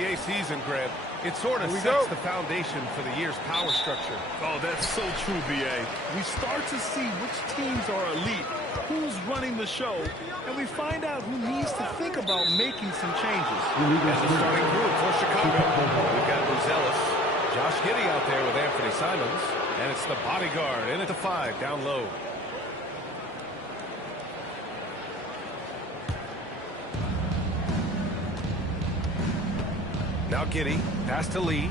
NBA season, Grant. It sort of sets the foundation for the year's power structure. Oh, that's so true, B.A. We start to see which teams are elite, who's running the show, and we find out who needs to think about making some changes. And the starting group for Chicago. We've got Buzelis, Josh Giddey out there with Anthony Simons, and it's the bodyguard in at the 5 down low. Now Giddey, pass to Lee.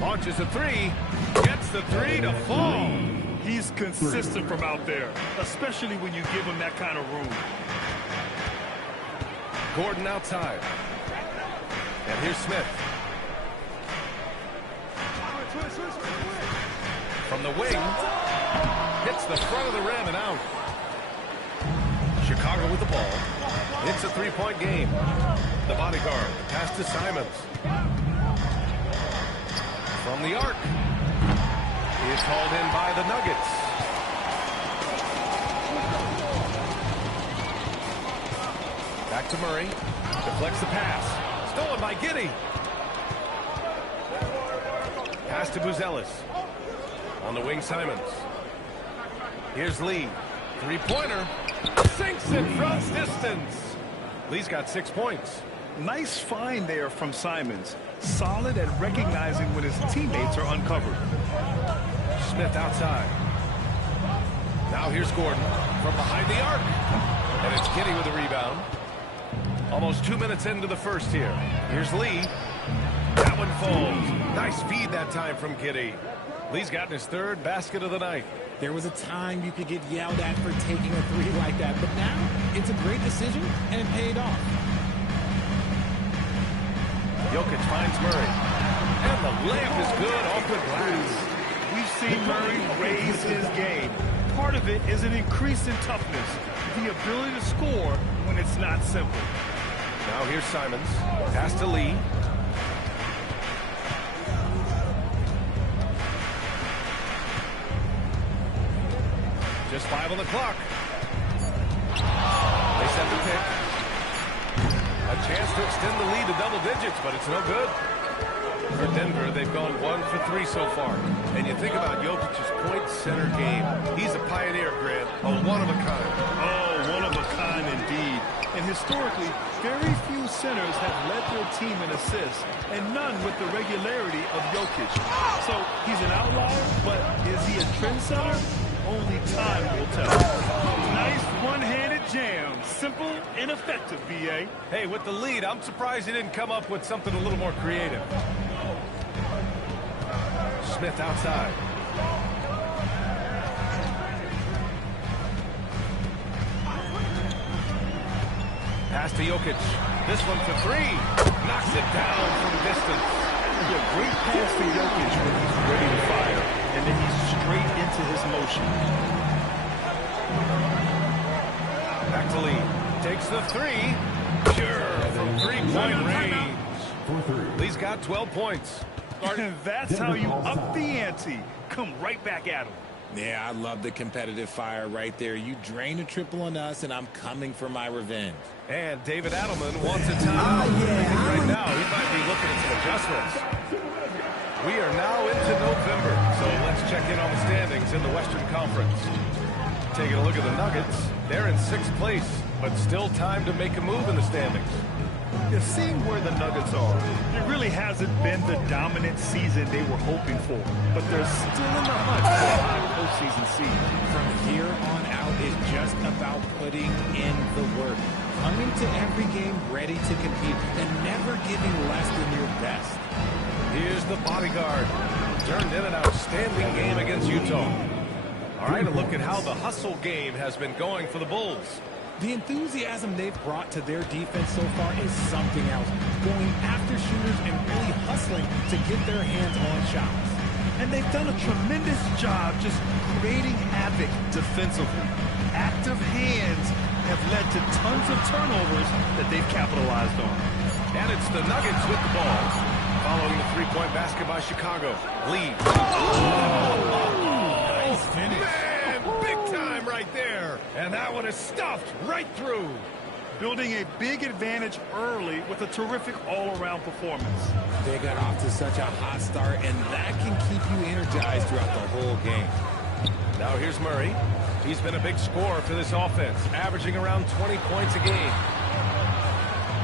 Launches a 3, gets the 3 to fall. He's consistent from out there, especially when you give him that kind of room. Gordon outside. And here's Smith. From the wing, hits the front of the rim and out. Chicago with the ball. It's a 3-point game. The bodyguard, pass to Simons. From the arc. He is called in by the Nuggets. Back to Murray. Deflects the pass. Stolen by Giddey. Pass to Buzelis. On the wing, Simons. Here's Lee. 3-pointer. Sinks it from distance. Lee's got 6 points. Nice find there from Simons. Solid at recognizing when his teammates are uncovered. Smith outside. Now here's Gordon from behind the arc. And it's Giddey with the rebound. Almost 2 minutes into the first here. Here's Lee. That one falls. Nice feed that time from Giddey. Lee's gotten his 3rd basket of the night. There was a time you could get yelled at for taking a 3 like that, but now it's a great decision and it paid off. Jokic finds Murray. And the layup is good off the glass. We've seen Murray raise his game. Part of it is an increase in toughness, the ability to score when it's not simple. Now here's Simons. Pass to Lee. Just 5 on the clock. They set the pick. A chance to extend the lead to double digits, but it's no good. For Denver, they've gone 1 for 3 so far. And you think about Jokic's point center game. He's a pioneer, Grant. A one-of-a-kind. Oh, one-of-a-kind indeed. And historically, very few centers have led their team in assists, and none with the regularity of Jokic. So he's an outlier, but is he a trendsetter? Only time will tell. Nice one-handed jam. Simple and effective, B.A. Hey, with the lead, I'm surprised he didn't come up with something a little more creative. Smith outside. Pass to Jokic. This one for 3. Knocks it down from distance. A great pass to Jokic when he's ready to fire. And then he's straight into his motion. Back to Lee. Takes the 3. Sure, from 3-point range. Lee's got 12 points. And that's how you up the ante. Come right back at him. Yeah, I love the competitive fire right there. You drain a triple on us, and I'm coming for my revenge. And David Adelman wants a timeout. I think right now he might be looking at some adjustments. We are now into November, so let's check in on the standings in the Western Conference. Taking a look at the Nuggets, they're in 6th place, but still time to make a move in the standings. You're seeing where the Nuggets are. It really hasn't been the dominant season they were hoping for, but they're still in the hunt for a high postseason seed. From here on out, it's just about putting in the work. Coming to every game ready to compete and never giving less than your best. Here's the bodyguard. Turned in an outstanding game against Utah. All right, a look at how the hustle game has been going for the Bulls. The enthusiasm they've brought to their defense so far is something else. Going after shooters and really hustling to get their hands on shots. And they've done a tremendous job just creating havoc defensively. Active hands have led to tons of turnovers that they've capitalized on. And it's the Nuggets with the ball. Following the 3-point basket by Chicago. Lee. Nice finish. Man, big time right there. And that one is stuffed right through. building a big advantage early with a terrific all-around performance. They got off to such a hot start, and that can keep you energized throughout the whole game. Now here's Murray. He's been a big scorer for this offense, averaging around 20 points a game.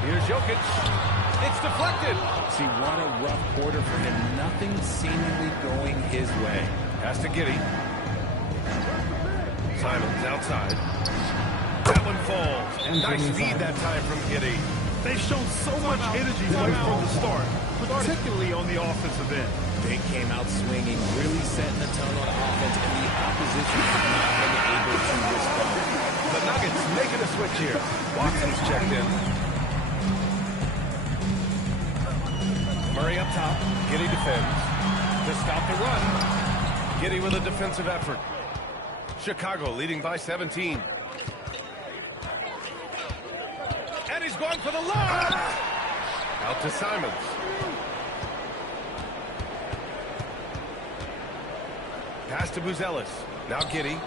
Here's Jokic. It's deflected. See, what a rough quarter for him. Nothing seemingly going his way. Pass to Giddey. Simons outside. That one falls. Nice feed that time from Giddey. They've shown so much energy right from the start, particularly on the offensive end. They came out swinging, really setting the tone on offense, and the opposition has not been able to respond. The Nuggets making a switch here. Watson's checked in. Murray up top. Giddey defends. To stop the run. Giddey with a defensive effort. Chicago leading by 17. And he's going for the lob. Out to Simons. Pass to Buzelis. Now Giddey.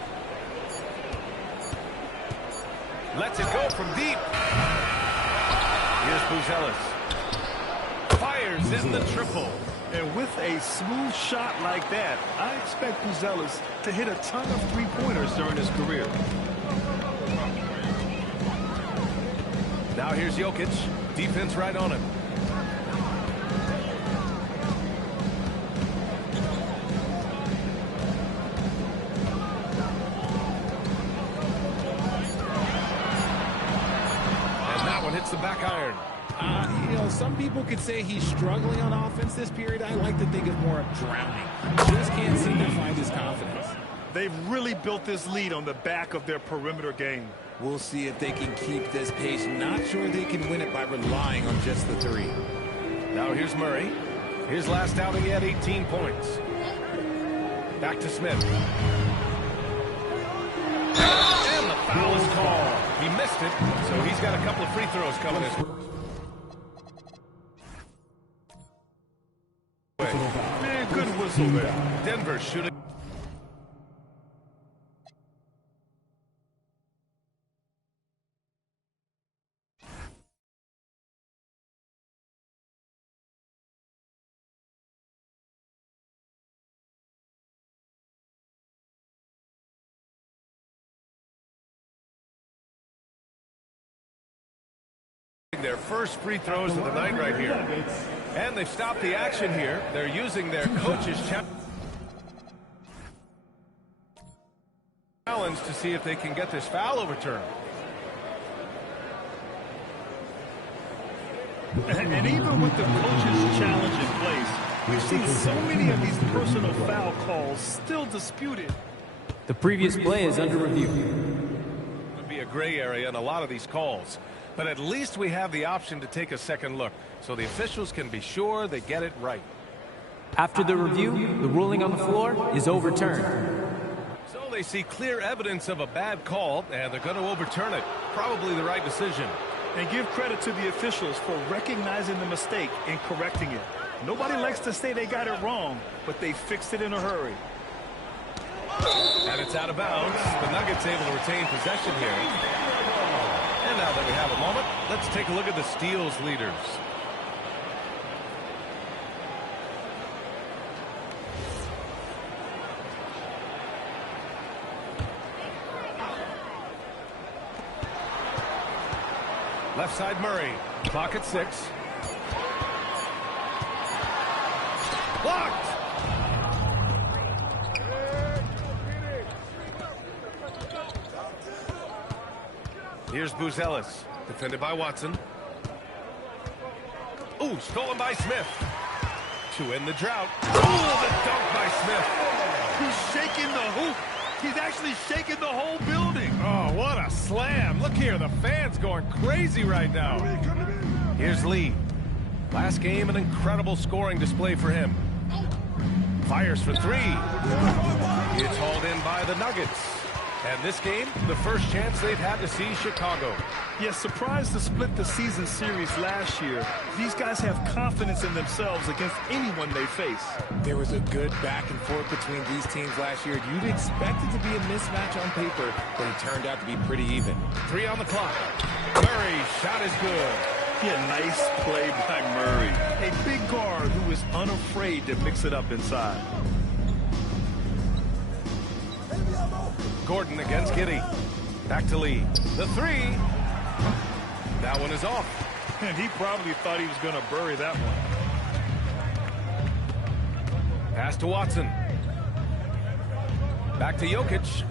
Lets it go from deep. Here's Buzelis. Fires in the triple. And with a smooth shot like that, I expect Buzelis to hit a ton of three-pointers during his career. Now here's Jokic. Defense right on him. And that one hits the back iron. You know, some people could say he's struggling on offense this period. I like to think of more of drowning. Just can't seem to find his confidence. They've really built this lead on the back of their perimeter game. We'll see if they can keep this pace. Not sure they can win it by relying on just the three. Now here's Murray. His last outing, he had 18 points. Back to Smith. And the foul is called. He missed it, so he's got a couple of free throws coming his way. Man, good whistle there. Denver shooting. Their first free throws of the night right here. And they've stopped the action here. They're using their coach's challenge to see if they can get this foul overturned. And even with the coach's challenge in place, we've seen so many of these personal foul calls still disputed. The previous play is under review. It would be a gray area in a lot of these calls. But at least we have the option to take a second look, so the officials can be sure they get it right. After the review, the ruling on the floor is overturned. So they see clear evidence of a bad call, and they're going to overturn it. Probably the right decision. And give credit to the officials for recognizing the mistake and correcting it. Nobody likes to say they got it wrong, but they fixed it in a hurry. And it's out of bounds. The Nuggets able to retain possession here. And now that we have a moment, let's take a look at the steals leaders. Left side Murray. Clock at 6. Blocked! Here's Buzelis, defended by Watson. Ooh, stolen by Smith. To end the drought. Ooh, the dunk by Smith. He's shaking the hoop. He's actually shaking the whole building. Oh, what a slam. Look here, the fans going crazy right now. Here's Lee. Last game, an incredible scoring display for him. Fires for 3. It's hauled in by the Nuggets. And this game, the first chance they've had to see Chicago. Yes, surprised to split the season series last year. These guys have confidence in themselves against anyone they face. There was a good back and forth between these teams last year. You'd expect it to be a mismatch on paper, but it turned out to be pretty even. 3 on the clock. Murray's shot is good. Yeah, nice play by Murray. A big guard who is unafraid to mix it up inside. Gordon against Giddey. Back to Lee. The three. That one is off. And he probably thought he was going to bury that one. Pass to Watson. Back to Jokic.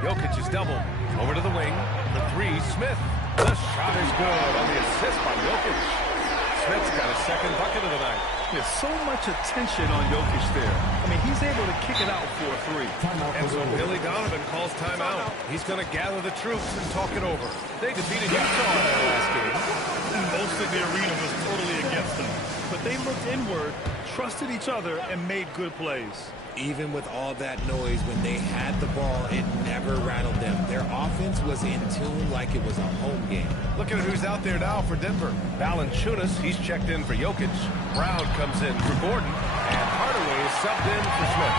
Jokic is doubled. Over to the wing. The three, Smith. The shot is good on the assist by Jokic. Smith's got a second bucket of the night. There's so much attention on Jokic there. I mean, he's able to kick it out for a three. And so Billy Donovan calls timeout. He's going to gather the troops and talk it over. They defeated Utah in their last game. And most of the arena was totally against them. But they looked inward, trusted each other, and made good plays. Even with all that noise, when they had the ball, it never rattled them. Their offense was in tune like it was a home game. Look at who's out there now for Denver. Valanciunas, he's checked in for Jokic. Brown comes in for Gordon. And Hardaway is subbed in for Smith.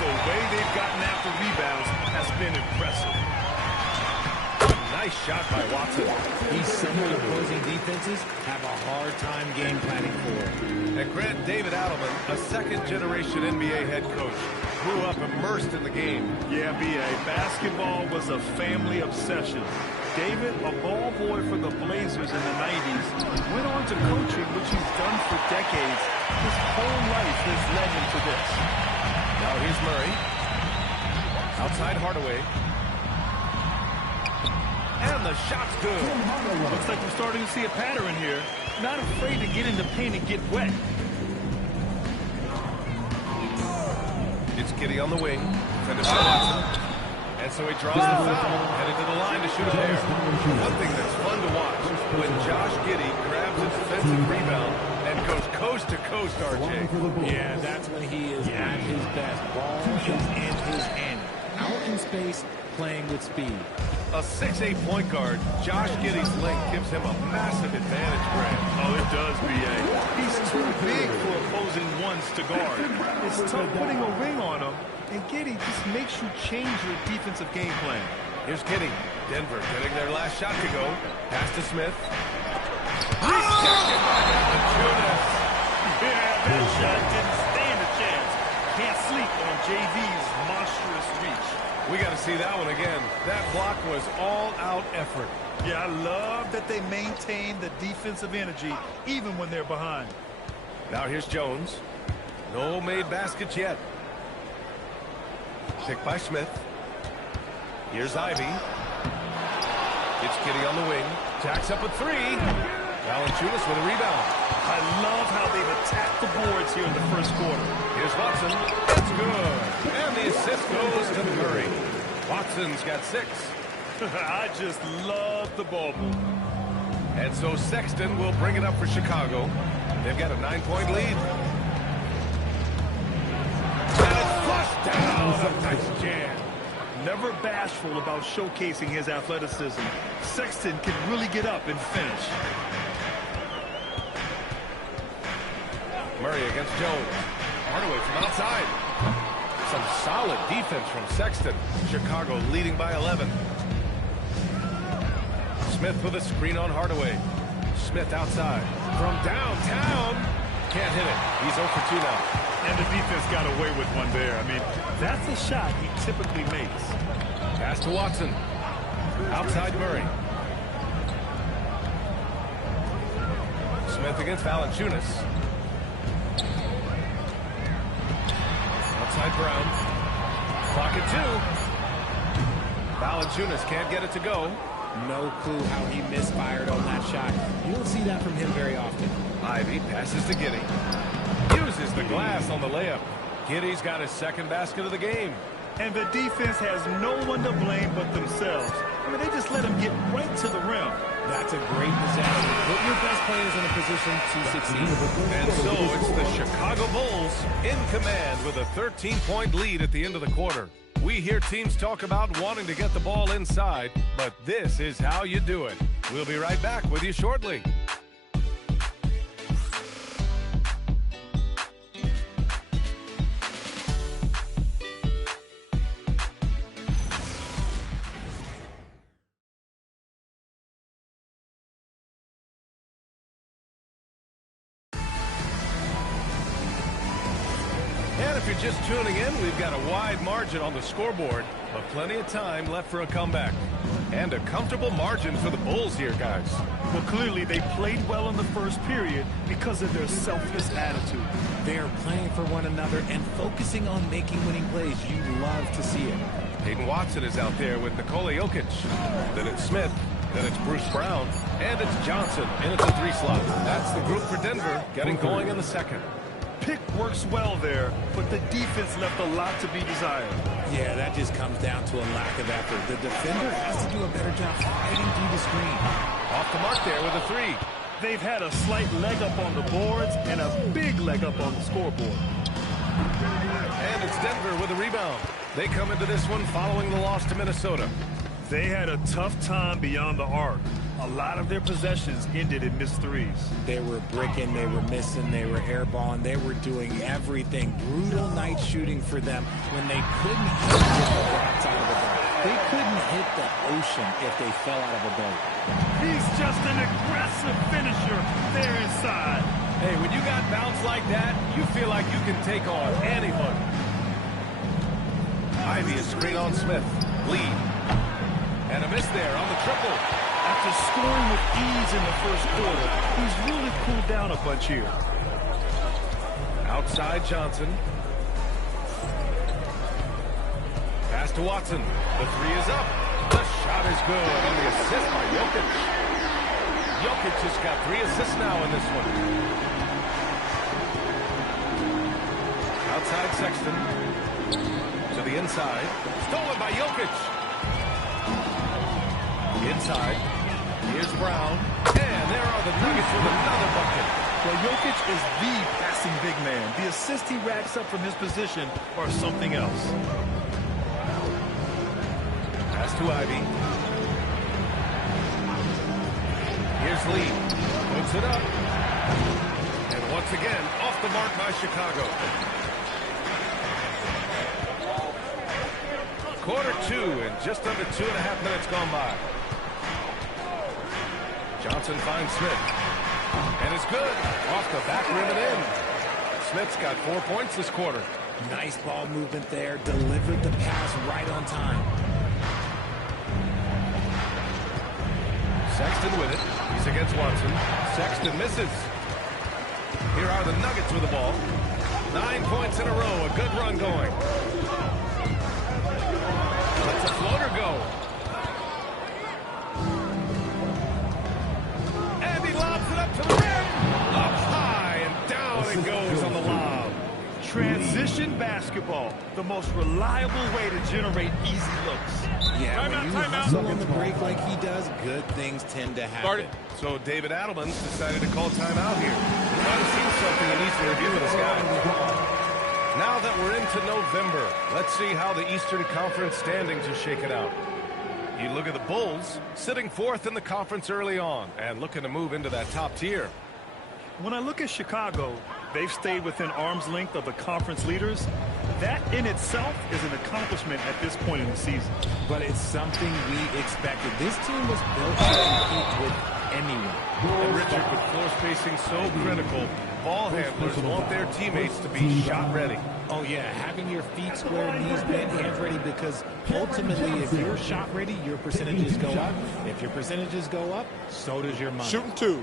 The way they've gotten after rebounds has been impressive. Nice shot by Watson. He's someone opposing defenses have a hard time game planning for. And Grant David Adelman, a second-generation NBA head coach, grew up immersed in the game. Yeah, B.A., basketball was a family obsession. David, a ball boy for the Blazers in the 90s, went on to coaching, which he's done for decades. His whole life has led him to this. Now here's Murray. Outside Hardaway. And the shot's good. Looks like we're starting to see a pattern here. Not afraid to get in the paint and get wet. It's Giddey on the wing. Defended by Watson. And so he draws the foul. Headed to the line to shoot a pair. One thing that's fun to watch, when Josh Giddey grabs a defensive rebound and goes coast to coast, RJ. Yeah, that's when he is at his best. Ball is in his hand. Out in space, playing with speed. A 6'8" point guard, Josh Giddey's length gives him a massive advantage, Grant. Oh, it does, B.A. He's too big for opposing ones to guard. It's tough putting a ring on him, and Giddey just makes you change your defensive game plan. Here's Giddey. Denver getting their last shot to go. Pass to Smith. Rejected by Valanciunas. Yeah, that shot didn't stand a chance. Can't sleep on JV's monstrous reach. We got to see that one again. That block was all-out effort. Yeah, I love that they maintain the defensive energy even when they're behind. Now here's Jones. No made baskets yet. Picked by Smith. Here's Ivy. It's Giddey on the wing. Jacks up a three. Valanciunas with a rebound. I love how they've attacked the boards here in the first quarter. Here's Watson. That's good. And the assist goes to Murray. Watson's got 6. I just love the ball movement. And so Sexton will bring it up for Chicago. They've got a 9-point lead. And it's flushed down. A nice jam. Never bashful about showcasing his athleticism. Sexton can really get up and finish. Murray against Jones. Hardaway from outside. Some solid defense from Sexton. Chicago leading by 11. Smith with a screen on Hardaway. Smith outside. From downtown. Can't hit it. He's 0 for 2 now. And the defense got away with one there. I mean, that's a shot he typically makes. Pass to Watson. Outside Murray. Smith against Valanciunas. Outside Brown. Clock at 2. Valanciunas can't get it to go. No clue how he misfired on that shot. You don't see that from him very often. Ivy passes to Giddey. Uses the glass on the layup. Giddey's got his second basket of the game. And the defense has no one to blame but themselves. I mean, they just let him get right to the rim. That's a great possession. Put your best players in a position to succeed. And so it's the Chicago Bulls in command with a 13-point lead at the end of the quarter. We hear teams talk about wanting to get the ball inside, but this is how you do it. We'll be right back with you shortly. And if you're just tuning in, we've got a wide margin on the scoreboard, but plenty of time left for a comeback. And a comfortable margin for the Bulls here, guys. Well, clearly they played well in the first period because of their selfless attitude. They are playing for one another and focusing on making winning plays. You love to see it. Hayden Watson is out there with Nikola Jokic. Then it's Smith. Then it's Bruce Brown. And it's Johnson in at the 3 slot. That's the group for Denver getting going in the second. Pick works well there, but the defense left a lot to be desired. Yeah, that just comes down to a lack of effort. The defender has to do a better job fighting through the screen. Off the mark there with a 3. They've had a slight leg up on the boards and a big leg up on the scoreboard. And it's Denver with a rebound. They come into this one following the loss to Minnesota. They had a tough time beyond the arc. A lot of their possessions ended in missed threes. They were bricking, they were missing, they were airballing, they were doing everything. Brutal night shooting for them when they couldn't hit the rocks out of the boat. They couldn't hit the ocean if they fell out of a boat. He's just an aggressive finisher there inside. Hey, when you got bounce like that, you feel like you can take on anybody. Ivy is screen on Smith. Lead. And a miss there on the triple. After scoring with ease in the first quarter, he's really cooled down a bunch here. Outside Johnson. Pass to Watson. The 3 is up. The shot is good. And the assist by Jokic. Jokic has got 3 assists now in this one. Outside Sexton. To the inside. Stolen by Jokic. Inside. Here's Brown. And there are the Nuggets with another bucket. Well, Jokic is the passing big man. The assists he racks up from his position are something else. Pass to Ivy. Here's Lee. Puts it up. And once again, off the mark by Chicago. Quarter 2 and just under 2.5 minutes gone by. Johnson finds Smith. And it's good. Off the back rim and in. Smith's got 4 points this quarter. Nice ball movement there. Delivered the pass right on time. Sexton with it. He's against Watson. Sexton misses. Here are the Nuggets with the ball. 9 points in a row. A good run going. Lets a floater go. And he lobs it up to the rim. Up high and down it goes on the lob. Transition basketball, the most reliable way to generate easy looks. Yeah, when you hustle on the break like he does, good things tend to happen. So David Adelman's decided to call timeout here. He might have seen something he needs to review with this guy. Now that we're into November, let's see how the Eastern Conference standings are shaken out. You look at the Bulls, sitting 4th in the conference early on and looking to move into that top tier. When I look at Chicago, they've stayed within arm's length of the conference leaders. That in itself is an accomplishment at this point in the season. But it's something we expected. This team was built to compete with anyone. And Richard, with floor spacing so critical, ball handlers want their teammates to be shot ready. Oh, yeah, having your feet square, knees bent, hands ready, because ultimately, if you're shot ready, your percentages go up. If your percentages go up, so does your money. Shooting 2.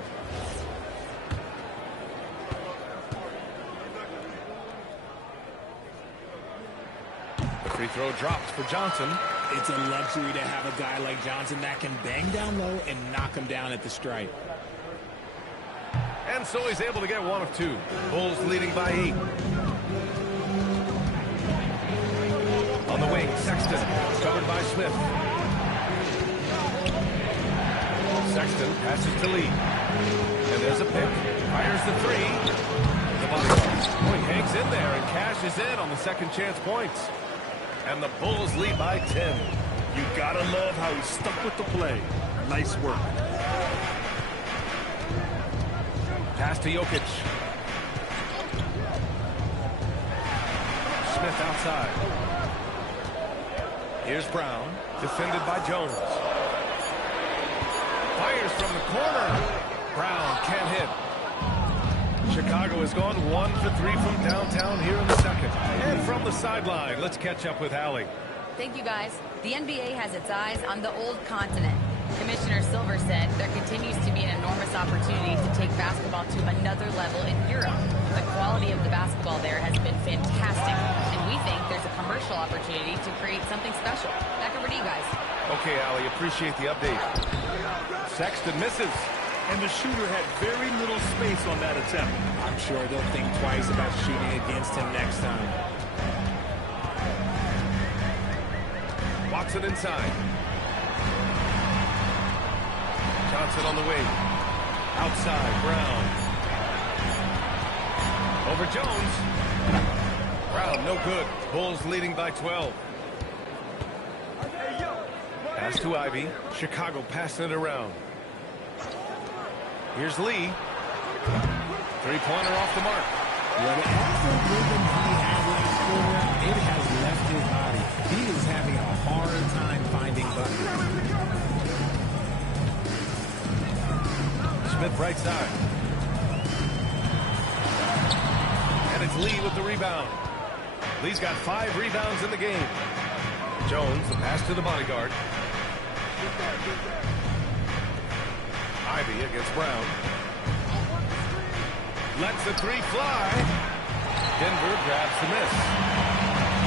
The free throw drops for Johnson. It's a luxury to have a guy like Johnson that can bang down low and knock him down at the stripe. And so he's able to get 1 of 2. Bulls leading by 8. On the wing, Sexton, covered by Smith. Sexton passes to Lee. And there's a pick. Fires the 3. The body. Oh, he hangs in there and cashes in on the second chance points. And the Bulls lead by 10. You gotta love how he stuck with the play. Nice work. Pass to Jokic. Smith outside. Here's Brown, defended by Jones. Fires from the corner. Brown can't hit. Chicago has gone 1 for 3 from downtown here in the second. And from the sideline, let's catch up with Allie. Thank you, guys. The NBA has its eyes on the old continent. Commissioner Silver said there continues to be an enormous opportunity to take basketball to another level in Europe. The quality of the basketball there has been fantastic, and we think there's a commercial opportunity to create something special. Back over to you guys. Okay, Allie, appreciate the update. Sexton misses. And the shooter had very little space on that attempt. I'm sure they'll think twice about shooting against him next time. Watson inside. Johnson on the wing. Outside, Brown. Over Jones. Brown, no good. Bulls leading by 12. Pass to Ivy. Chicago passing it around. Here's Lee. Three-pointer off the mark. Whatever rhythm he had last quarter, it has left his body. He is having a hard time finding buckets. Smith right side. And it's Lee with the rebound. Lee's got 5 rebounds in the game. Jones, the pass to the bodyguard. Ivy against Brown. Lets the 3 fly. Denver grabs the miss.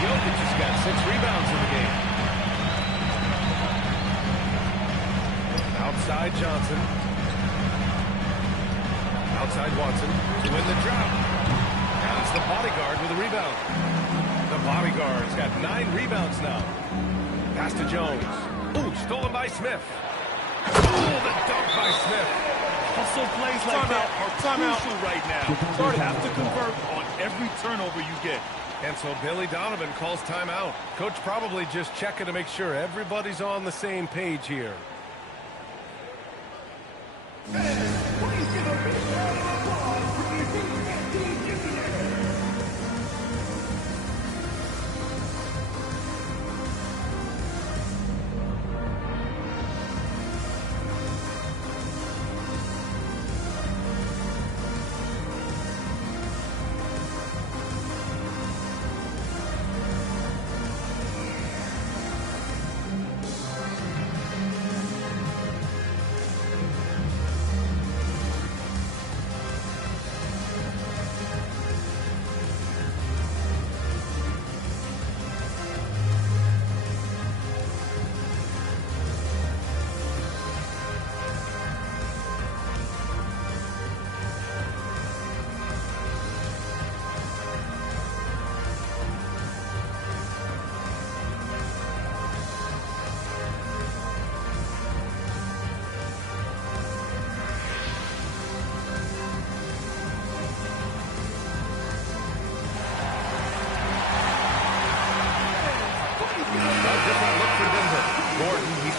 Jokic has got 6 rebounds in the game. Outside Johnson. Outside Watson to win the drop. And it's the bodyguard with a rebound. The bodyguard's got 9 rebounds now. Pass to Jones. Ooh, stolen by Smith. Oh, the dunk by Smith. Hustle plays like that are crucial right now. You have to convert on every turnover you get. And so Billy Donovan calls timeout. Coach probably just checking to make sure everybody's on the same page here.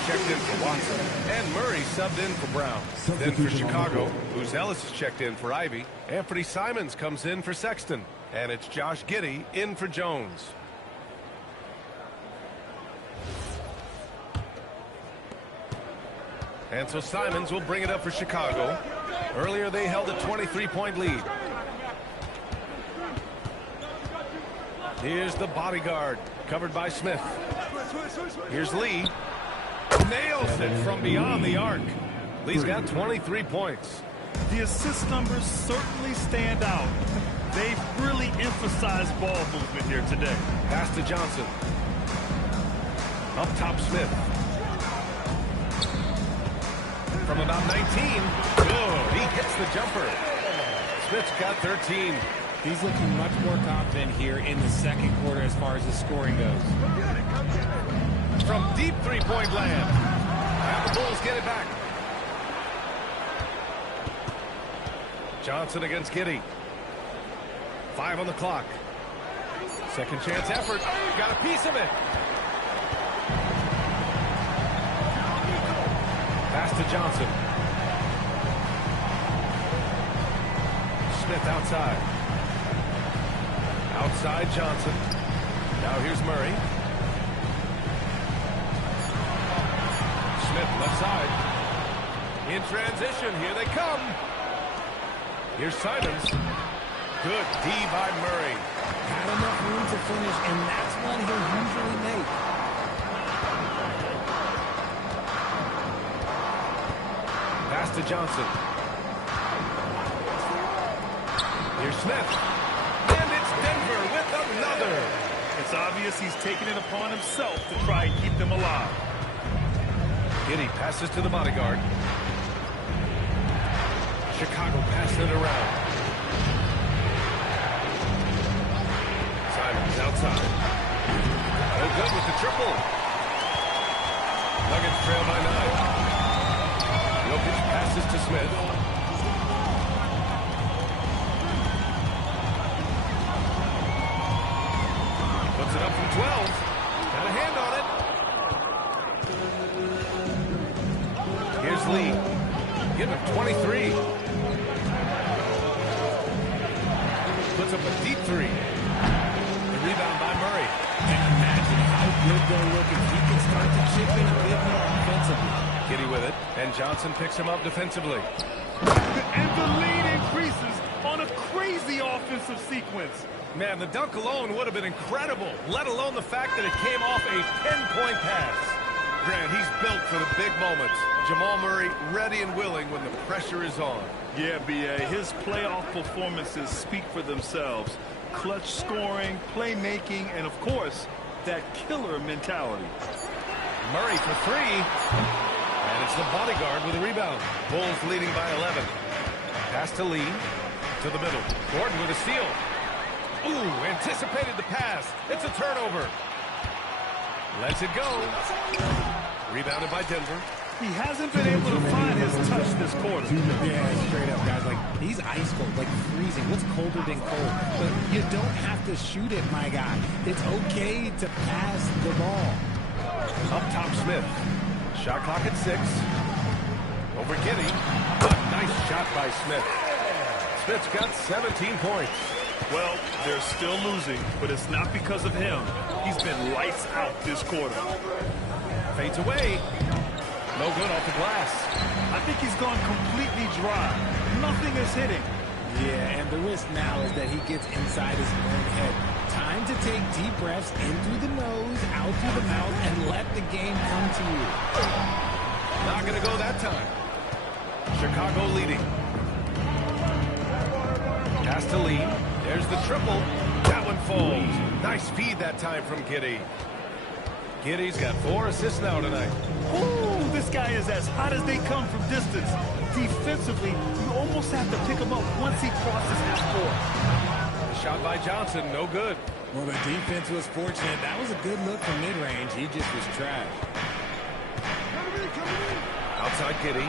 Checked in for Watson. And Murray subbed in for Brown. Then for Chicago, Luz Ellis is checked in for Ivy. Anthony Simons comes in for Sexton. And it's Josh Giddey in for Jones. And so Simons will bring it up for Chicago. Earlier they held a 23-point lead. Here's the bodyguard, covered by Smith. Here's Lee. Nails it from beyond the arc. Lee's got 23 points. The assist numbers certainly stand out. They've really emphasized ball movement here today. Pass to Johnson. Up top, Smith. From about 19. Oh, he hits the jumper. Smith's got 13. He's looking much more confident here in the second quarter as far as the scoring goes. From deep three-point land. And the Bulls get it back. Johnson against Giddey. 5 on the clock. Second chance effort. Got a piece of it. Pass to Johnson. Smith outside. Outside Johnson. Now here's Murray. Smith left side. In transition, here they come. Here's Simons. Good D by Murray. Had enough room to finish, and that's one he'll usually make. Pass to Johnson. Here's Smith. And it's Denver with another. It's obvious he's taking it upon himself to try and keep them alive. Giddey passes to the bodyguard. Chicago passing it around. Simons outside. No good with the triple. Nuggets trail by 9. Jokic passes to Smith. Puts it up from 12. Got a hand on it. Here's Lee. Give him 23. Puts up a deep three. The rebound by Murray. And imagine how good they'll look if he can start to chip in a bit more offensively. Giddey with it, and Johnson picks him up defensively. And the lead increases on a crazy offensive sequence. Man, the dunk alone would have been incredible, let alone the fact that it came off a pinpoint pass. Grant, he's built for the big moments. Jamal Murray ready and willing when the pressure is on. Yeah, B.A., his playoff performances speak for themselves. Clutch scoring, playmaking, and, of course, that killer mentality. Murray for three. And it's the bodyguard with a rebound. Bulls leading by 11. Pass to Lee. To the middle. Gordon with a steal. Ooh, anticipated the pass. It's a turnover. Lets it go. Rebounded by Denver. He hasn't been able to find his touch this quarter. Yeah, straight up, guys. Like, he's ice cold, like freezing. What's colder than cold? But you don't have to shoot it, my guy. It's okay to pass the ball. Up top, Smith. Shot clock at 6. Over Giddey. A nice shot by Smith. Smith's got 17 points. Well, they're still losing, but it's not because of him. He's been lights out this quarter. Fades away. No good off the glass. I think he's gone completely dry. Nothing is hitting. Yeah, and the risk now is that he gets inside his own head. Time to take deep breaths in through the nose, out through the mouth, and let the game come to you. Not going to go that time. Chicago leading. Pass to Lee. There's the triple. That one falls. Nice feed that time from Giddey. Giddey's got 4 assists now tonight. Ooh, this guy is as hot as they come from distance. Defensively, you almost have to pick him up once he crosses half court. Shot by Johnson, no good. Well, the defense was fortunate. That was a good look from mid-range. He just was trash. Outside Giddey.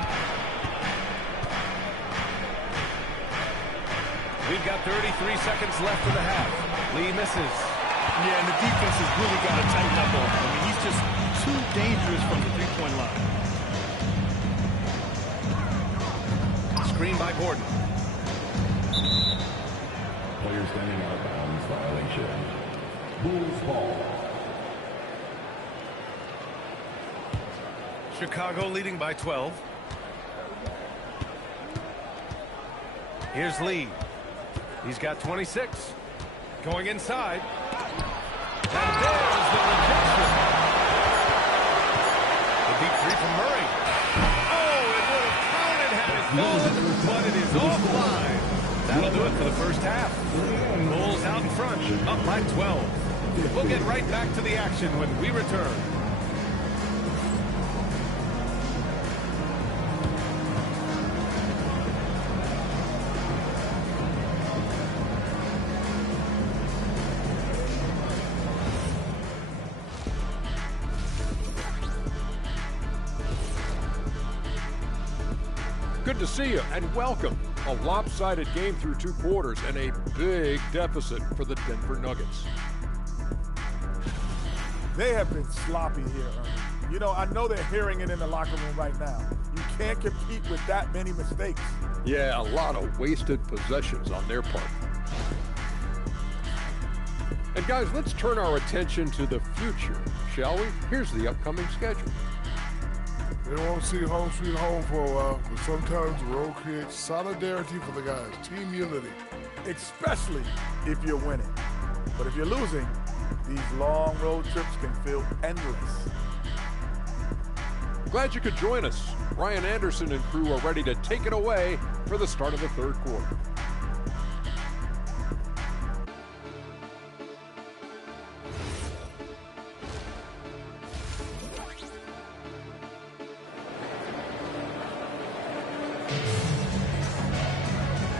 We've got 33 seconds left in the half. Lee misses. Yeah, and the defense has really got to tighten up on him. I mean, he's just too dangerous from the three-point line. Screen by Gordon. Player standing out of bounds violation. Bulls ball. Chicago leading by 12. Here's Lee. He's got 26. Going inside. And there's the rejection. The deep three from Murray. Oh, it would have counted had it fallen, but it is offline. That'll do it for the first half. Bulls out in front, up by 12. We'll get right back to the action when we return. Good to see you and welcome. A lopsided game through 2 quarters and a big deficit for the Denver Nuggets. They have been sloppy here, Ernie. You know, I know they're hearing it in the locker room right now. You can't compete with that many mistakes. Yeah, a lot of wasted possessions on their part. And guys, let's turn our attention to the future, shall we? Here's the upcoming schedule. They won't see home sweet home for a while, but sometimes the road creates solidarity for the guys, team unity. Especially if you're winning. But if you're losing, these long road trips can feel endless. Glad you could join us. Ryan Anderson and crew are ready to take it away for the start of the third quarter.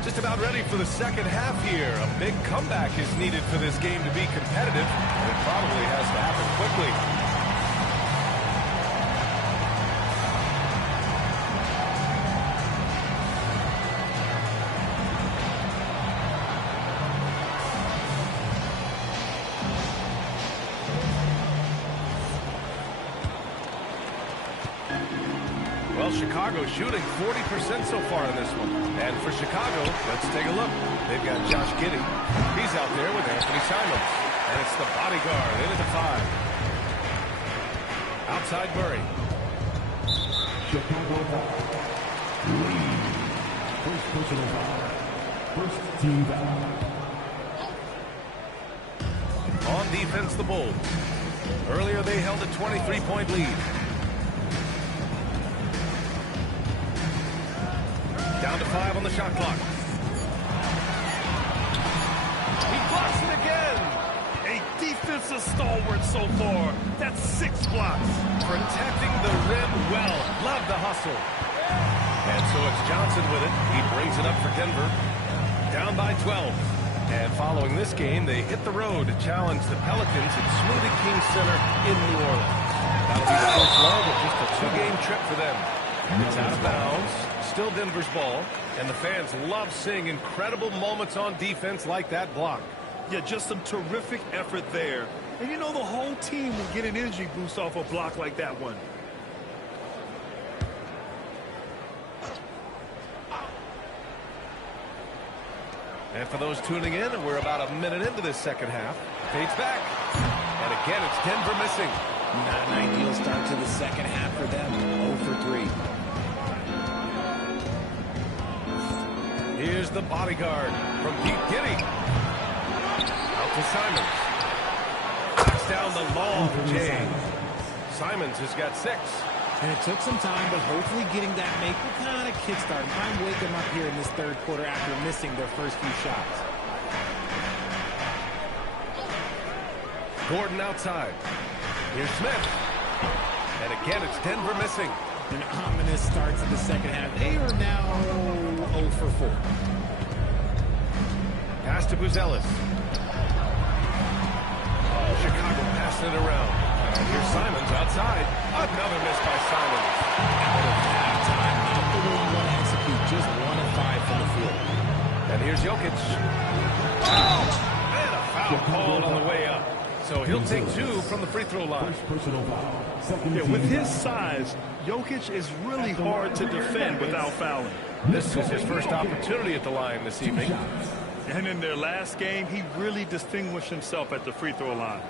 Just about ready for the second half here. A big comeback is needed for this game to be competitive. It probably has to happen quickly. Well, Chicago's shooting 40% so far in this one. And for Chicago, let's take a look. They've got Josh Giddey. He's out there with Anthony Simons. And it's the bodyguard into the 5. Outside Murray. Chicago foul. Lead. First personal foul. First team foul. On defense, the Bulls. Earlier, they held a 23-point lead. Down to 5 on the shot clock. He blocks it again. A defensive stalwart so far. That's 6 blocks. Protecting the rim well. Love the hustle. And so it's Johnson with it. He brings it up for Denver. Down by 12. And following this game, they hit the road to challenge the Pelicans at Smoothie King Center in New Orleans. That'll be the first leg of just a 2-game trip for them. It's out of bounds. Still Denver's ball, and the fans love seeing incredible moments on defense like that block. Yeah, just some terrific effort there. And you know the whole team will get an energy boost off a block like that one. And for those tuning in, we're about a minute into this second half. Fades back. And again, it's Denver missing. Not an ideal start to the second half for them. 0 for 3. Here's the bodyguard from Pete Giddey. Out to Simons. Knocks down the long J. Simons has got 6. And it took some time, but hopefully getting that make will kind of kickstart. Try and wake them up here in this third quarter after missing their first few shots. Gordon outside. Here's Smith. And again, it's Denver missing. An ominous start to the second half. They are now 0 for 4. Pass to Buzelis. Chicago passing it around. And here's Simons outside. Another miss by Simons. Out of halftime, not the way you want to execute. Just 1 of 5 from the field. And here's Jokic. Oh! And a foul called on the way up. So he'll take 2 from the free throw line. Yeah, with his size, Jokic is really hard to defend without fouling. This is his first opportunity at the line this evening. And in their last game, he really distinguished himself at the free throw line.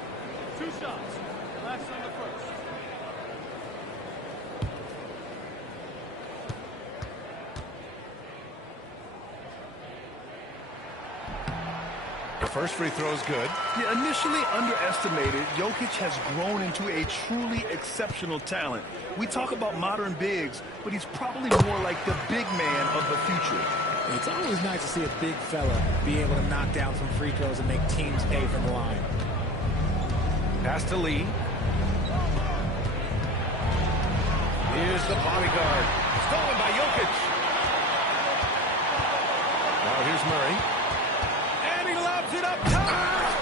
2 shots. Last on the first. The first free throw is good. Yeah, initially underestimated, Jokic has grown into a truly exceptional talent. We talk about modern bigs, but he's probably more like the big man of the future. It's always nice to see a big fella be able to knock down some free throws and make teams pay from the line. Pass to Lee. Here's the bodyguard. Stolen by Jokic. Now here's Murray. And he lobs it up top.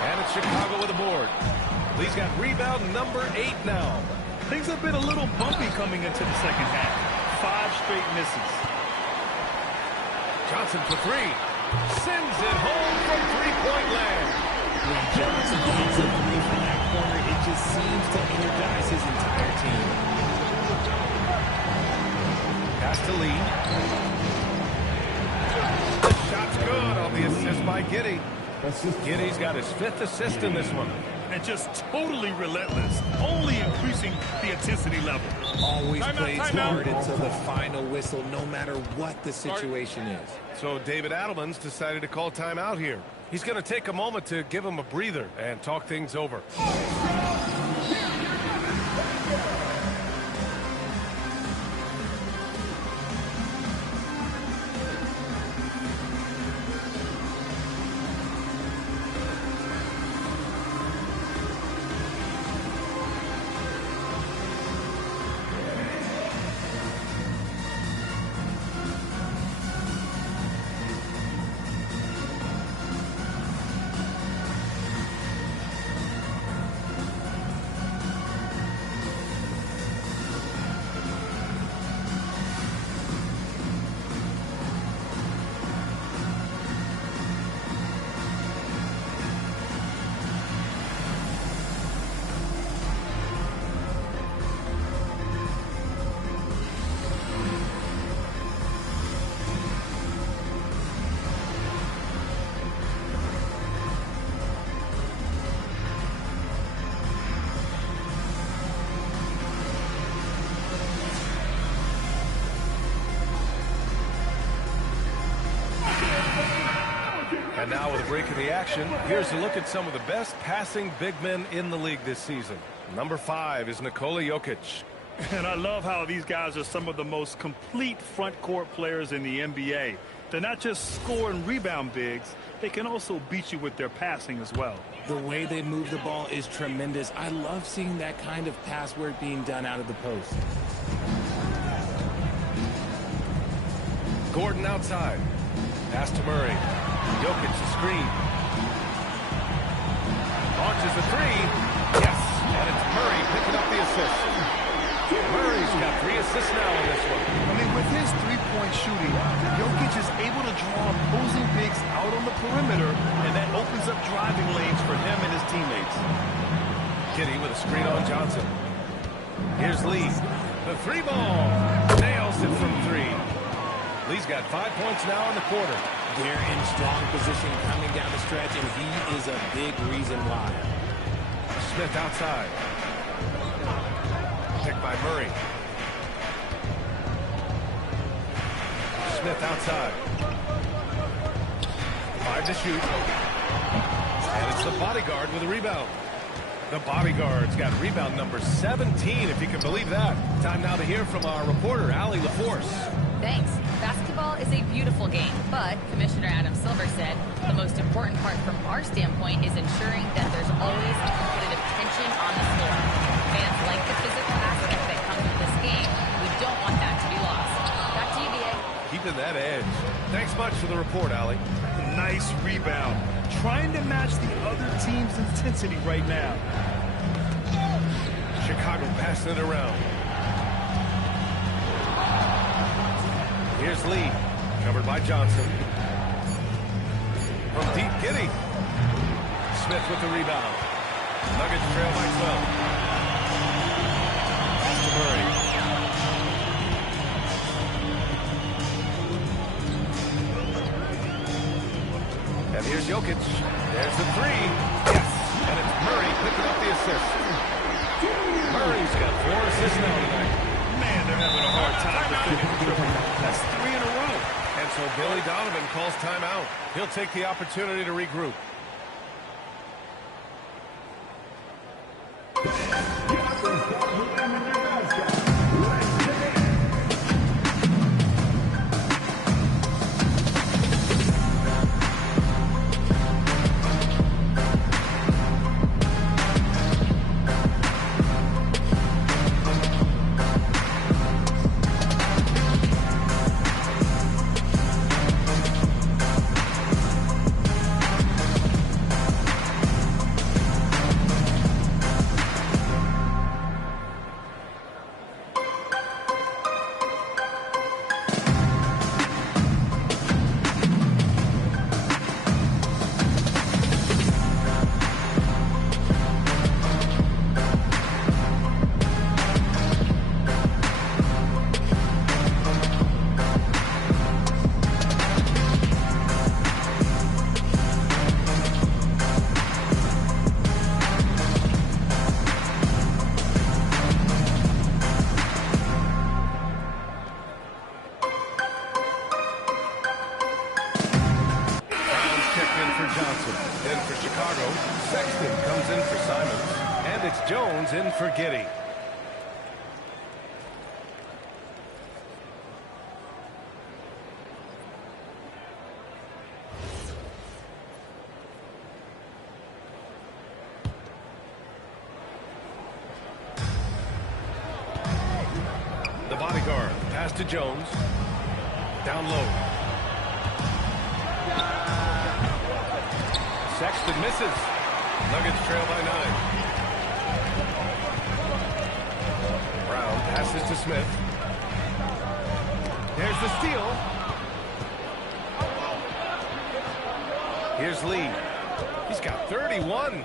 And it's Chicago with a board. Lee's got rebound number 8 now. Things have been a little bumpy coming into the second half. 5 straight misses. Johnson for 3. Sends it home from three-point land. When Johnson hits a 3 from that corner, it just seems to energize his entire team. Pass to Lee. The shot's good on the assist by Giddey. Giddey's got his 5th assist in this one. and just totally relentless, only increasing the intensity level. Always Timeout, plays timeout. hard until the final whistle, no matter what the situation is. So David Adelman's decided to call timeout here. He's going to take a moment to give him a breather and talk things over. And now with a break in the action, here's a look at some of the best passing big men in the league this season. Number 5 is Nikola Jokic. And I love how these guys are some of the most complete front court players in the NBA. They're not just score and rebound bigs, they can also beat you with their passing as well. The way they move the ball is tremendous. I love seeing that kind of pass work being done out of the post. Gordon outside. Pass to Murray. Jokic the screen. Launches the three. Yes, and it's Murray picking up the assist. Murray's got 3 assists now in this one. I mean, with his three-point shooting, Jokic is able to draw opposing bigs out on the perimeter, and that opens up driving lanes for him and his teammates. Giddey with a screen on Johnson. Here's Lee. The 3-ball. Nails it from 3. Lee's got 5 points now in the quarter. They're in strong position coming down the stretch, and he is a big reason why. Smith outside. Picked by Murray. Smith outside. 5 to shoot. And it's the bodyguard with a rebound. The bodyguard's got rebound number 17, if you can believe that. Time now to hear from our reporter, Allie LaForce. Thanks. Basketball is a beautiful game, but Commissioner Adam Silver said the most important part from our standpoint is ensuring that there's always competitive tension on the floor. Fans like the physical aspect that comes with this game. We don't want that to be lost. Back to you, B.A. Keeping that edge. Thanks much for the report, Allie. Nice rebound. Trying to match the other team's intensity right now. Chicago passing it around. Here's Lee, covered by Johnson. From deep, Giddey. Smith with the rebound. Nuggets trail by 12. Pass to Murray. And here's Jokic. There's the 3. Yes, and it's Murray picking up the assist. Murray's got 4 assists now tonight. Man, they're having a hard time defending the triple. That's 3 in a row. And so Billy Donovan calls timeout. He'll take the opportunity to regroup. Johnson. In for Chicago, Sexton comes in for Simons. And it's Jones in for Giddey. The bodyguard, pass to Jones. Down low. Sexton misses. Nuggets trail by 9. Brown passes to Smith. There's the steal. Here's Lee. He's got 31.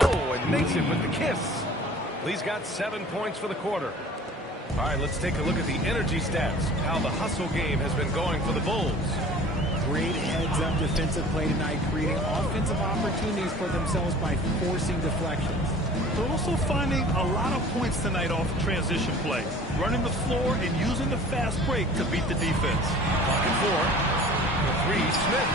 Oh, and makes it with the kiss. Lee's got 7 points for the quarter. All right, let's take a look at the energy stats, how the hustle game has been going for the Bulls. Great heads-up defensive play tonight, creating offensive opportunities for themselves by forcing deflections. They're also finding a lot of points tonight off transition play, running the floor and using the fast break to beat the defense. Pocket 4. The 3, Smith.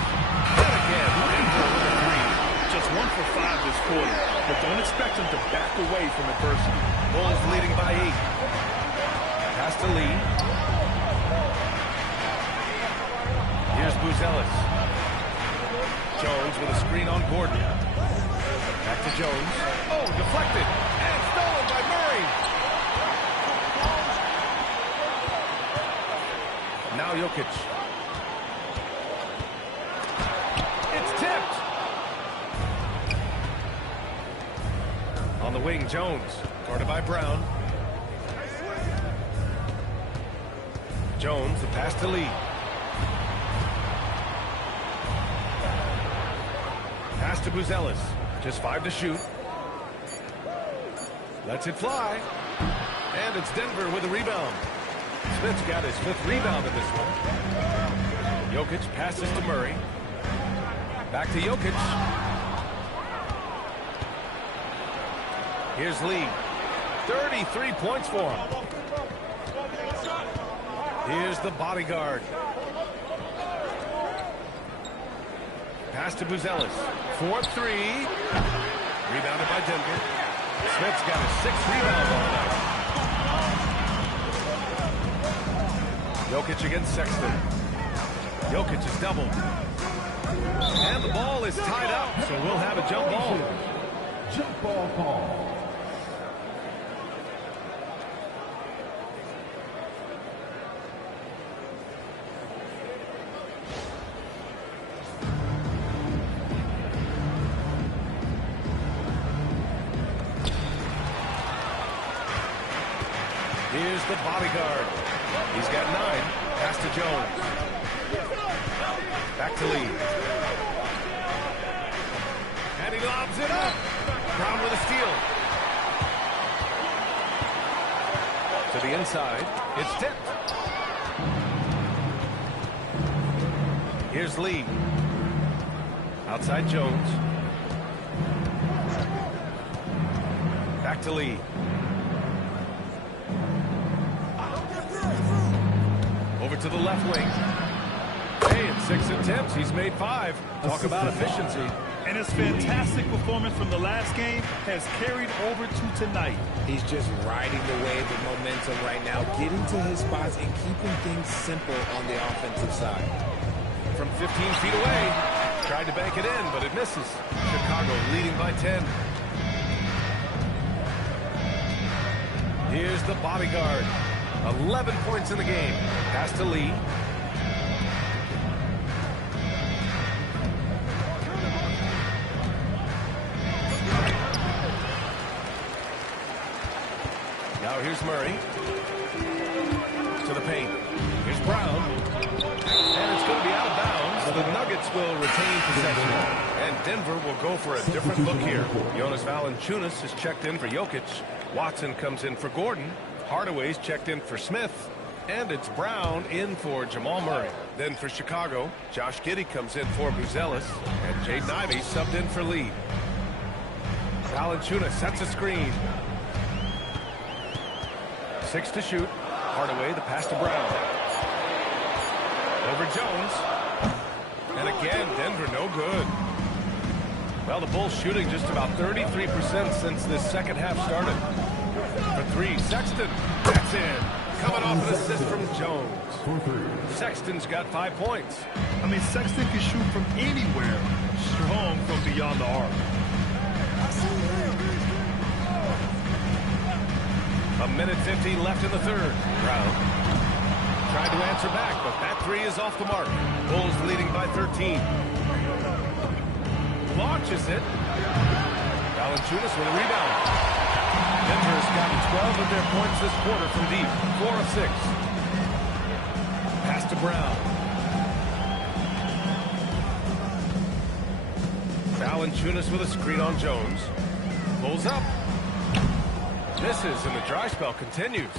And again, Denver with a 3. Just 1 for 5 this quarter, but don't expect him to back away from adversity. Bulls leading by 8. Pass to Lee. Here's Buzelis. Jones with a screen on Gordon. Back to Jones. Oh, deflected. And stolen by Murray. Now Jokic. It's tipped. On the wing, Jones. Guarded by Brown. Jones, the pass to Lee. Pass to Buzelis. Just 5 to shoot. Lets it fly. And it's Denver with a rebound. Smith's got his 5th rebound in this one. Jokic passes to Murray. Back to Jokic. Here's Lee. 33 points for him. Here's the bodyguard. Pass to Buzelis. 4-3. Rebounded by Denver. Smith's got his 6th rebound all night. Jokic against Sexton. Jokic is doubled. And the ball is tied up, so we'll have a jump ball. Jump ball call. Here's the bodyguard. He's got 9. Pass to Jones. Back to Lee. And he lobs it up. Brown with a steal. To the inside. It's tipped. Here's Lee. Outside Jones. Back to Lee. Over to the left wing. Hey, in 6 attempts, he's made 5. Talk about efficiency. And his fantastic performance from the last game has carried over to tonight. He's just riding the wave of momentum right now, getting to his spots and keeping things simple on the offensive side. From 15 feet away, tried to bank it in, but it misses. Chicago leading by 10. Here's the bodyguard. 11 points in the game. Pass to Lee. Now here's Murray. To the paint. Here's Brown. And it's going to be out of bounds. The Nuggets will retain possession. And Denver will go for a different look here. Jonas Valanciunas has checked in for Jokic. Watson comes in for Gordon. Hardaway's checked in for Smith. And it's Brown in for Jamal Murray. Then for Chicago, Josh Giddey comes in for Buzelis. And Jaden Ivey subbed in for Lee. Valanciunas sets a screen. 6 to shoot. Hardaway, the pass to Brown. Over Jones. And again, Denver no good. Well, the Bulls shooting just about 33% since this second half started. For three, Sexton. That's in. Coming off an assist from Jones. Sexton's got 5 points. I mean, Sexton can shoot from anywhere. Strong from beyond the arc. A minute 50 left in the third. Brown tried to answer back, but that three is off the mark. Bulls leading by 13. Launches it. Valanciunas with a rebound. Denver has gotten 12 of their points this quarter from deep. 4 of 6. Pass to Brown. Valanciunas with a screen on Jones. Pulls up. Misses, and the dry spell continues.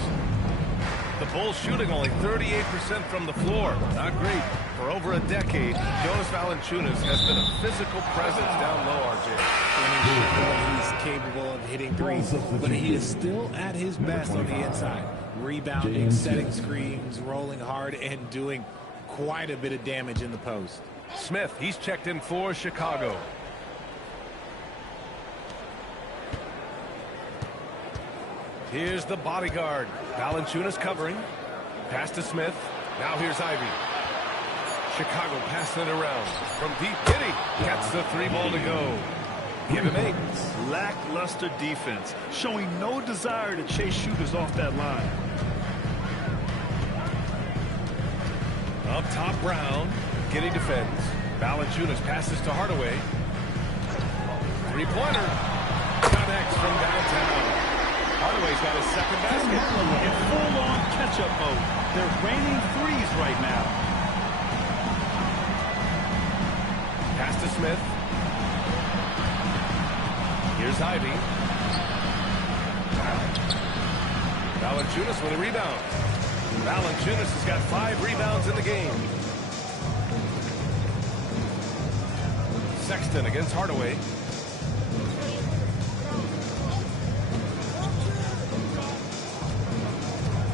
The Bulls shooting only 38% from the floor. Not great. For over a decade, Jonas Valanciunas has been a physical presence down low, RJ. He's capable of hitting threes, but he is still at his best on the inside. Rebounding, setting screens, rolling hard, and doing quite a bit of damage in the post. Smith, he's checked in for Chicago. Here's the bodyguard. Valanciunas covering. Pass to Smith. Now here's Ivy. Chicago passing it around. From deep, Giddey gets the 3 ball to go. Give him 8. Lackluster defense, showing no desire to chase shooters off that line. Up top, Brown. Giddey defends. Valanciunas passes to Hardaway. 3-pointer. Connects from downtown. Hardaway's got his second basket. In full-on catch-up mode. They're raining threes right now. Pass to Smith. Here's Ivy. Valanciunas with a rebound. Valanciunas has got 5 rebounds in the game. Sexton against Hardaway.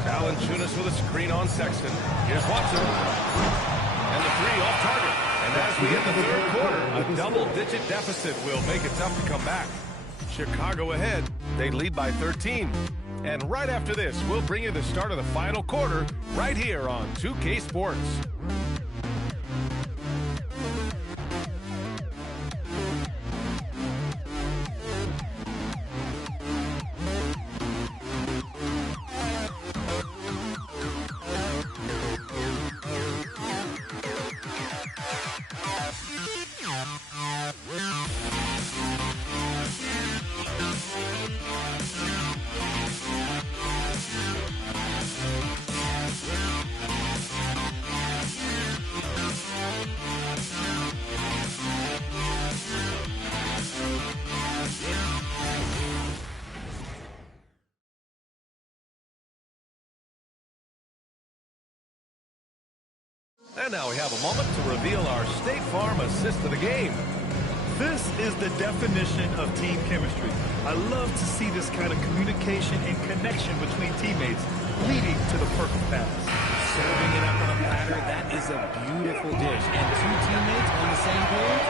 Valanciunas with a screen on Sexton. Here's Watson. And the 3 off target. And as we hit the third quarter, a double-digit deficit will make it tough to come back. Chicago ahead. They lead by 13. And right after this, we'll bring you the start of the final quarter right here on 2K Sports. And now we have a moment to reveal our State Farm assist of the game. This is the definition of team chemistry. I love to see this kind of communication and connection between teammates leading to the perfect pass. Serving it up on a platter, that is a beautiful dish. And 2 teammates on the same page.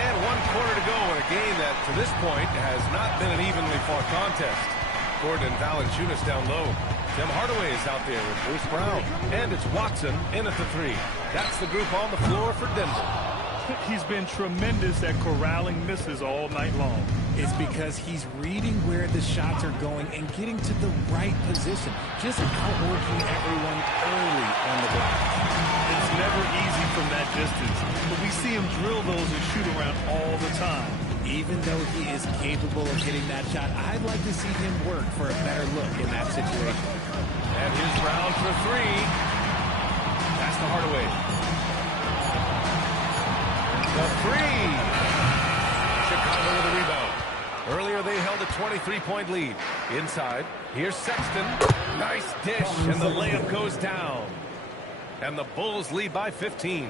And 1 quarter to go in a game that, to this point, has not been an evenly fought contest. Gordon and Valanciunas down low. Tim Hardaway is out there with Bruce Brown. And it's Watson in at the 3. That's the group on the floor for Denver. He's been tremendous at corralling misses all night long. It's because he's reading where the shots are going and getting to the right position. Just outworking everyone early on the block. It's never easy from that distance, but we see him drill those and shoot around all the time. Even though he is capable of hitting that shot, I'd like to see him work for a better look in that situation. And here's Brown for 3. Pass to Hardaway. The 3. Chicago with a rebound. Earlier they held a 23-point lead. Inside, here's Sexton. Nice dish, and the layup goes down. And the Bulls lead by 15.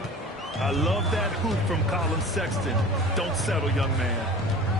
I love that hoop from Colin Sexton. Don't settle, young man.